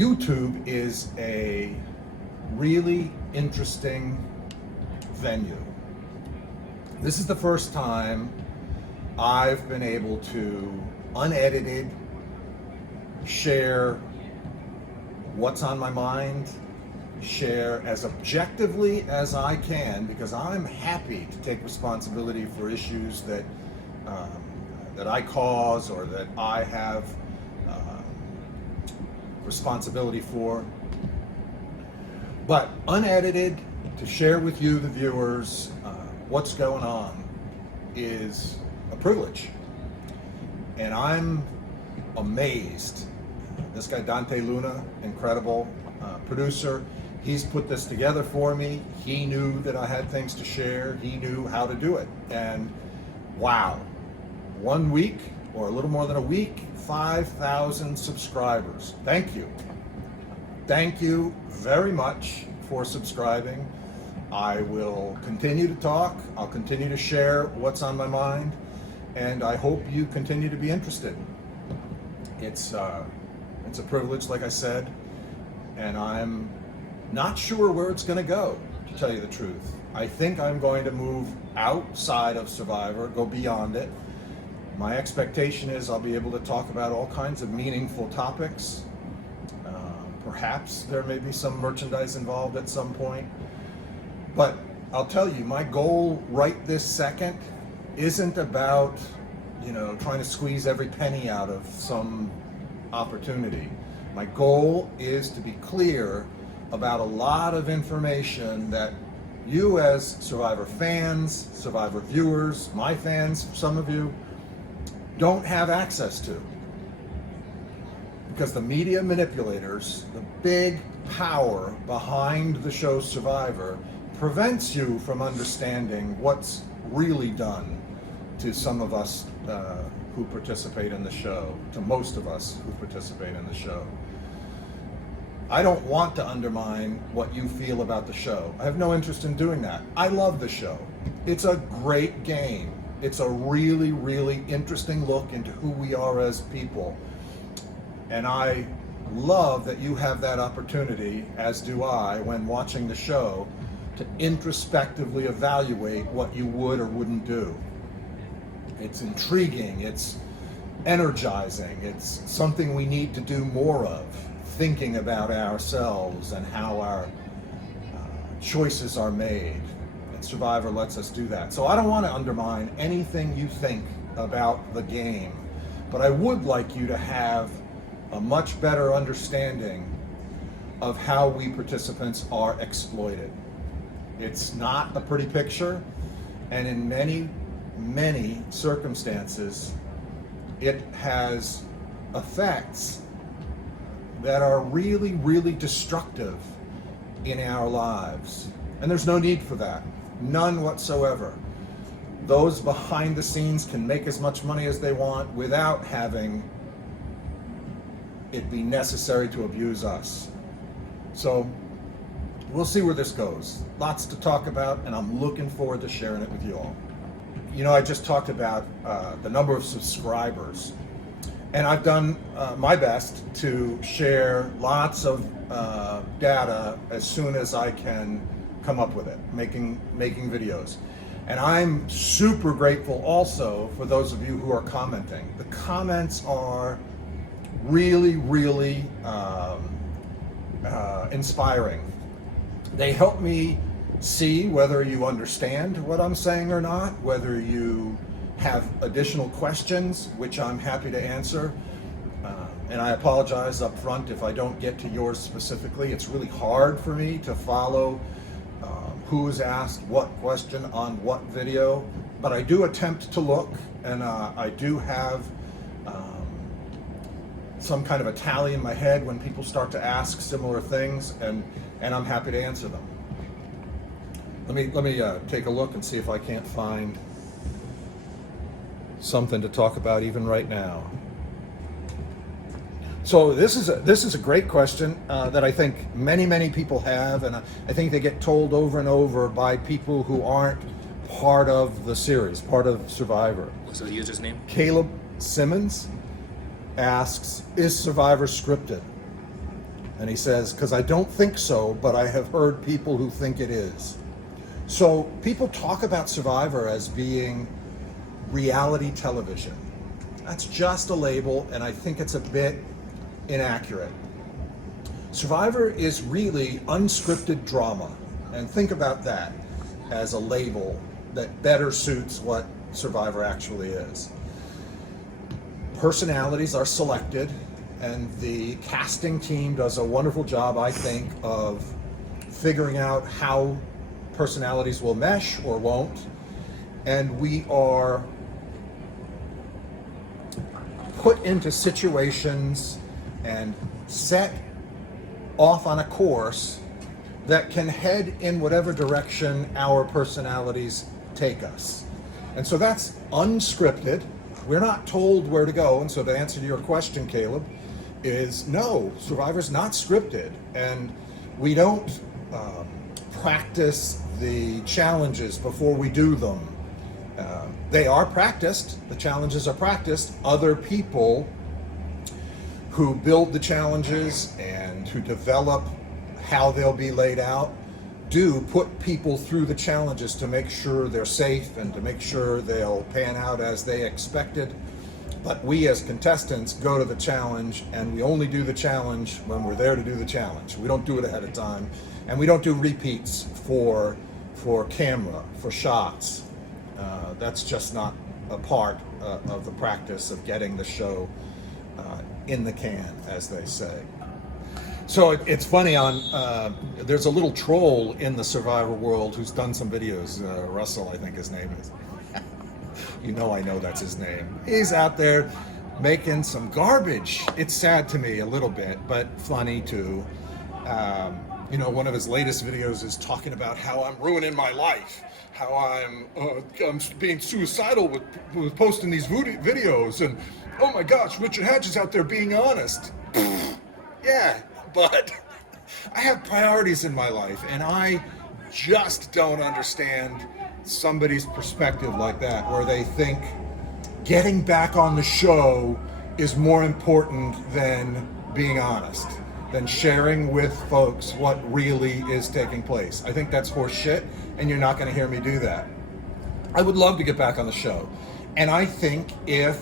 YouTube is a really interesting venue. This is the first time I've been able to, unedited, share what's on my mind, share as objectively as I can, because I'm happy to take responsibility for issues that I cause or that I have responsibility for. But unedited, to share with you, the viewers, what's going on is a privilege. And I'm amazed. This guy, Dante, incredible producer, he's put this together for me. He knew that I had things to share. He knew how to do it. And wow, 1 week, or a little more than a week, 5,000 subscribers. Thank you. Thank you very much for subscribing. I will continue to talk. I'll continue to share what's on my mind, and I hope you continue to be interested. It's a privilege, like I said, and I'm not sure where it's going to go, to tell you the truth. I think I'm going to move outside of Survivor, go beyond it. My expectation is I'll be able to talk about all kinds of meaningful topics. Perhaps there may be some merchandise involved at some point. But I'll tell you, my goal right this second isn't about, trying to squeeze every penny out of some opportunity. My goal is to be clear about a lot of information that you as Survivor fans, Survivor viewers, my fans, some of you, don't have access to. Because the media manipulators, the big power behind the show Survivor, prevents you from understanding what's really done to some of us who participate in the show, to most of us who participate in the show. I don't want to undermine what you feel about the show. I have no interest in doing that. I love the show. It's a great game. It's a really, really interesting look into who we are as people. And I love that you have that opportunity, as do I, when watching the show, to introspectively evaluate what you would or wouldn't do. It's intriguing, it's energizing, it's something we need to do more of, thinking about ourselves and how our choices are made. And Survivor lets us do that. So I don't want to undermine anything you think about the game, but I would like you to have a much better understanding of how we participants are exploited. It's not a pretty picture, and in many, many circumstances, it has effects that are really, really destructive in our lives. And there's no need for that. None whatsoever. Those behind the scenes can make as much money as they want without having it be necessary to abuse us. So we'll see where this goes. Lots to talk about, and I'm looking forward to sharing it with you all. I just talked about the number of subscribers, and I've done my best to share lots of data as soon as I can come up with it, making videos. And I'm super grateful also for those of you who are commenting. The comments are really, really inspiring. They help me see whether you understand what I'm saying or not, whether you have additional questions, which I'm happy to answer. And I apologize up front if I don't get to yours specifically. It's really hard for me to follow who's asked what question on what video, but I do attempt to look, and I do have some kind of a tally in my head when people start to ask similar things, and I'm happy to answer them. Let me take a look and see if I can't find something to talk about even right now. So this is a great question that I think many people have, and I think they get told over and over by people who aren't part of the series, part of Survivor. What's the user's name? Caleb Simmons asks, is Survivor scripted? And he says, because I don't think so, but I have heard people who think it is. So people talk about Survivor as being reality television. That's just a label, and I think it's a bit inaccurate. Survivor is really unscripted drama, and think about that as a label that better suits what Survivor actually is. Personalities are selected, and the casting team does a wonderful job, I think, of figuring out how personalities will mesh or won't, and we are put into situations and set off on a course that can head in whatever direction our personalities take us. And so that's unscripted. We're not told where to go. And so the answer to your question, Caleb, is no, Survivor's not scripted. And we don't practice the challenges before we do them. They are practiced. The challenges are practiced. Other people who build the challenges and who develop how they'll be laid out do put people through the challenges to make sure they're safe and to make sure they'll pan out as they expected. But we as contestants go to the challenge, and we only do the challenge when we're there to do the challenge. We don't do it ahead of time, and we don't do repeats for camera, for shots. That's just not a part of the practice of getting the show in the can, as they say. So it's funny, there's a little troll in the Survivor world who's done some videos, Russell, I think his name is. You know I know that's his name. He's out there making some garbage. It's sad to me a little bit, but funny too. One of his latest videos is talking about how I'm ruining my life, how I'm being suicidal with posting these videos, and oh my gosh, Richard Hatch is out there being honest. Yeah, but I have priorities in my life, and I just don't understand somebody's perspective like that, where they think getting back on the show is more important than being honest, than sharing with folks what really is taking place. I think that's horse shit, and you're not going to hear me do that. I would love to get back on the show, and I think if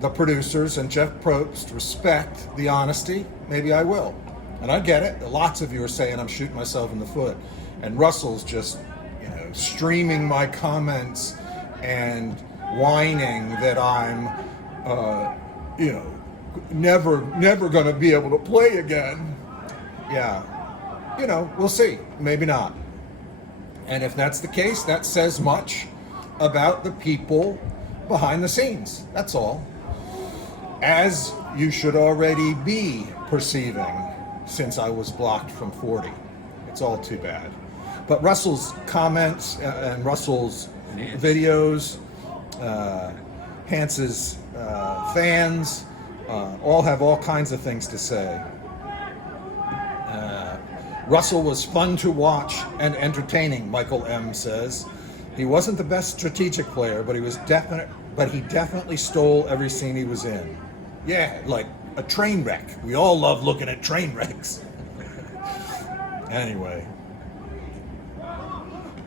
the producers and Jeff Probst respect the honesty, maybe I will. And I get it. Lots of you are saying I'm shooting myself in the foot, and Russell's just streaming my comments and whining that I'm never going to be able to play again. Yeah, we'll see. Maybe not. And if that's the case, that says much about the people behind the scenes. That's all. As you should already be perceiving, since I was blocked from 40. It's all too bad. But Russell's comments and Russell's videos, Hance's fans, all have all kinds of things to say. Russell was fun to watch and entertaining, Michael M. says. He wasn't the best strategic player, but he definitely stole every scene he was in. Yeah, like a train wreck. We all love looking at train wrecks. Anyway.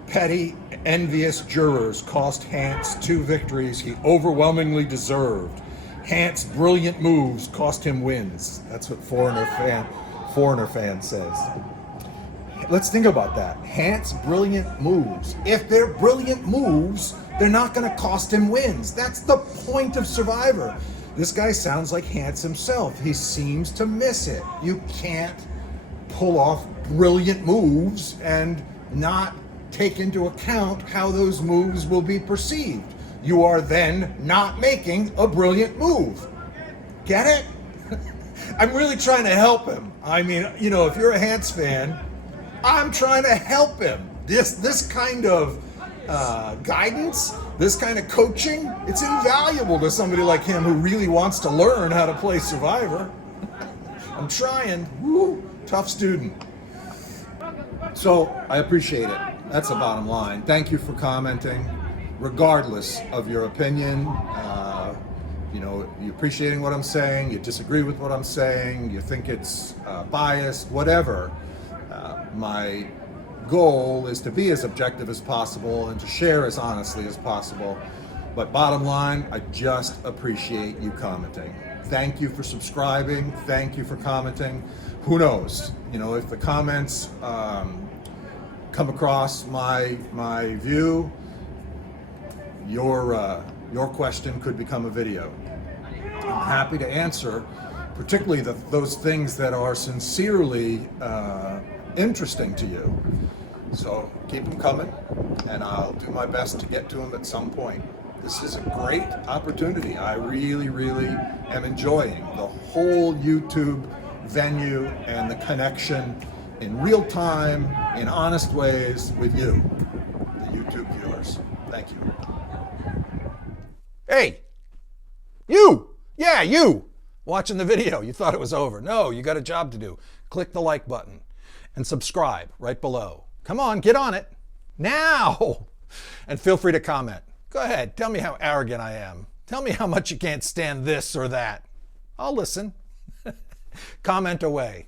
Petty, envious jurors cost Hance 2 victories he overwhelmingly deserved. Hance's brilliant moves cost him wins. That's what Foreigner fan says. Let's think about that. Hance's brilliant moves. If they're brilliant moves, they're not going to cost him wins. That's the point of Survivor. This guy sounds like Hance himself. He seems to miss it. You can't pull off brilliant moves and not take into account how those moves will be perceived. You are then not making a brilliant move. Get it? I'm really trying to help him. I mean, if you're a Hance fan, I'm trying to help him. This kind of guidance, this kind of coaching, it's invaluable to somebody like him who really wants to learn how to play Survivor. I'm trying. Woo, tough student. So I appreciate it. That's the bottom line. Thank you for commenting, regardless of your opinion. you appreciating what I'm saying, you disagree with what I'm saying, you think it's biased, whatever. My goal is to be as objective as possible and to share as honestly as possible. But bottom line, I just appreciate you commenting. Thank you for subscribing. Thank you for commenting. Who knows? If the comments come across my view, your question could become a video. I'm happy to answer, particularly those things that are sincerely interesting to you. So keep them coming, and I'll do my best to get to them at some point. This is a great opportunity. I really, really am enjoying the whole YouTube venue and the connection in real time, in honest ways with you, the YouTube viewers. Thank you. Hey, you! Yeah, you! Watching the video, you thought it was over. No, you got a job to do. Click the like button and subscribe right below. Come on, get on it. Now! And feel free to comment. Go ahead, tell me how arrogant I am. Tell me how much you can't stand this or that. I'll listen. Comment away.